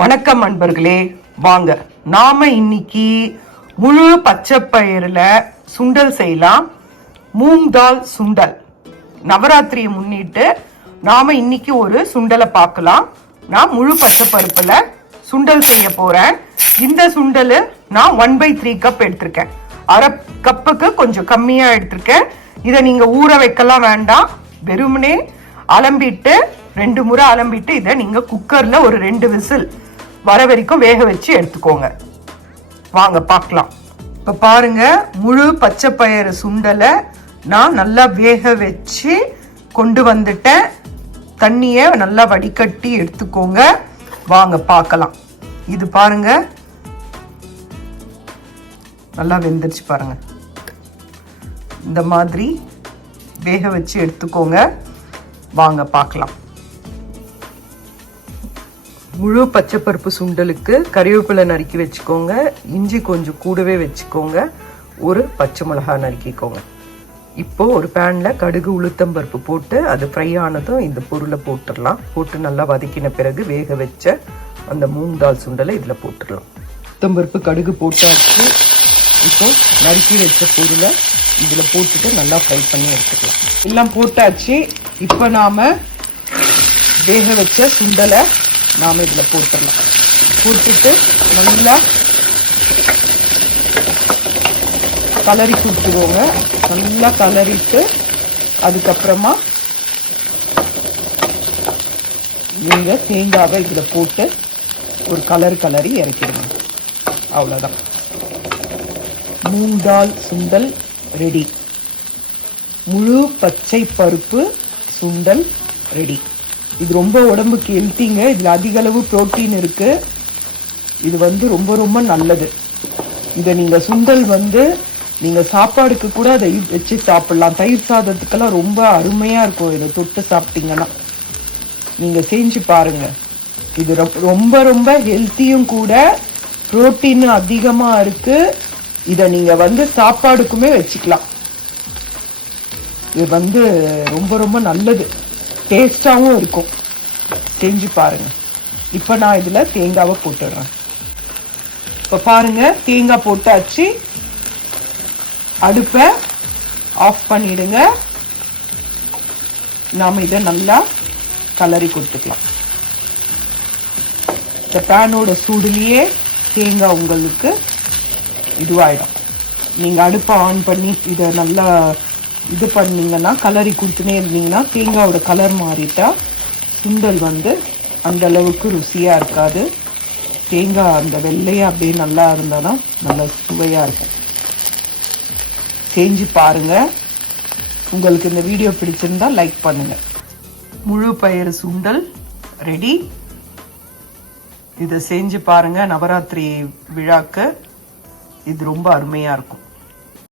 வணக்கம் அன்பர்களே, வாங்க நாம இன்னைக்கு முழு பச்சை பயிரில் சுண்டல் செய்யலாம். மூங் தால் சுண்டல். நவராத்திரியை முன்னிட்டு நாம இன்னைக்கு ஒரு சுண்டலை பார்க்கலாம். நான் முழு பச்சை பருப்புல சுண்டல் செய்ய போறேன். இந்த சுண்டல் நான் 1/3 கப் எடுத்திருக்கேன். அரை கப்புக்கு கொஞ்சம் கம்மியா எடுத்திருக்கேன். இதை நீங்க ஊற வைக்கலாம் வேண்டாம், வெறுமனே அலம்பிட்டு 2 முறை அலம்பிட்டு இதை நீங்க குக்கர்ல ஒரு 2 விசில் வர வரைக்கும் வேக வச்சு எடுத்துக்கோங்க. வாங்க பார்க்கலாம். இப்ப பாருங்க, முழு பச்சை பயிறு சுண்டலை நான் நல்லா வேக வச்சு கொண்டு வந்துட்டேன். தண்ணியை நல்லா வடிகட்டி எடுத்துக்கோங்க. வாங்க பார்க்கலாம். இது பாருங்க, நல்லா வெந்துருச்சு பாருங்க. இந்த மாதிரி வேக வச்சு எடுத்துக்கோங்க. வாங்க பார்க்கலாம். முழு பச்சைப்பருப்பு சுண்டலுக்கு கறிவேப்பிலை நறுக்கி வச்சுக்கோங்க. இஞ்சி கொஞ்சம் கூடவே வச்சுக்கோங்க. ஒரு பச்சை மிளகாய் நறுக்கிக்கோங்க. இப்போ ஒரு பேனில் கடுகு உளுத்தம்பருப்பு போட்டு அது ஃப்ரை ஆனதும் இந்த பொருளை போட்டுடலாம். போட்டு நல்லா வதக்கின பிறகு வேக வச்ச அந்த மூங் தால் சுண்டலை இதில் போட்டுடலாம். உளுத்தம்பருப்பு கடுகு போட்டாச்சு. இப்போ நறுக்கி வச்ச பொருளை இதில் போட்டுட்டு நல்லா ஃப்ரை பண்ணி எடுத்துக்கலாம். எல்லாம் போட்டாச்சு. இப்போ நாம் வேக வச்ச சுண்டலை நாம் இதில் போட்டுடலாம். போட்டுட்டு நல்லா கலரி கொடுத்துருவோங்க. நல்லா கலரிட்டு அதுக்கப்புறமா நீங்கள் தேங்காவை இதில் போட்டு ஒரு கலரி இறக்கிடுங்க. அவ்வளோதான், மூங் தால் சுண்டல் ரெடி. முழு பச்சை பருப்பு சுண்டல் ரெடி. இது ரொம்ப உடம்புக்கு ஹெல்த்திங்க. இதில் அதிக அளவு புரோட்டீன் இருக்கு. இது ரொம்ப ரொம்ப நல்லது. இதை நீங்கள் சுண்டல் நீங்கள் சாப்பாடுக்கு கூட அதை வச்சு சாப்பிடலாம். தயிர் சாதத்துக்கெல்லாம் ரொம்ப அருமையாக இருக்கும். இதை தொட்டு சாப்பிட்டீங்கன்னா நீங்கள் செஞ்சு பாருங்க. இது ரொம்ப ரொம்ப ஹெல்த்தியும் கூட, புரோட்டீன் அதிகமாக இருக்கு. இதை நீங்கள் சாப்பாடுக்குமே வச்சுக்கலாம். இது ரொம்ப ரொம்ப நல்லது, டேஸ்டாகவும் இருக்கும். செஞ்சு பாருங்க. இப்போ நான் இதில் தேங்காவை போட்டுடுறேன். இப்போ பாருங்க, தேங்காய் போட்டாச்சு. அடுப்பை ஆஃப் பண்ணிடுங்க. நாம் இதை நல்லா கலரி கொடுத்துக்கலாம். இந்த பேனோட சூடுலேயே தேங்காய் உங்களுக்கு இதுவாகிடும். நீங்கள் அடுப்பை ஆன் பண்ணி இதை நல்லா இது பண்ணீங்கன்னா, கலரி கொடுத்துனே இருந்தீங்கன்னா தேங்காயோட கலர் மாறிட்டா சுண்டல் அந்த அளவுக்கு ருசியாக இருக்காது. தேங்காய் அந்த வெள்ளையாக அப்படியே நல்லா இருந்தால் தான் நல்லா சுவையாக இருக்கும். செஞ்சு பாருங்க. உங்களுக்கு இந்த வீடியோ பிடிச்சிருந்தா லைக் பண்ணுங்க. முழு பயிறு சுண்டல் ரெடி. இதை செஞ்சு பாருங்க. நவராத்திரி விழாக்கு இது ரொம்ப அருமையாக இருக்கும்.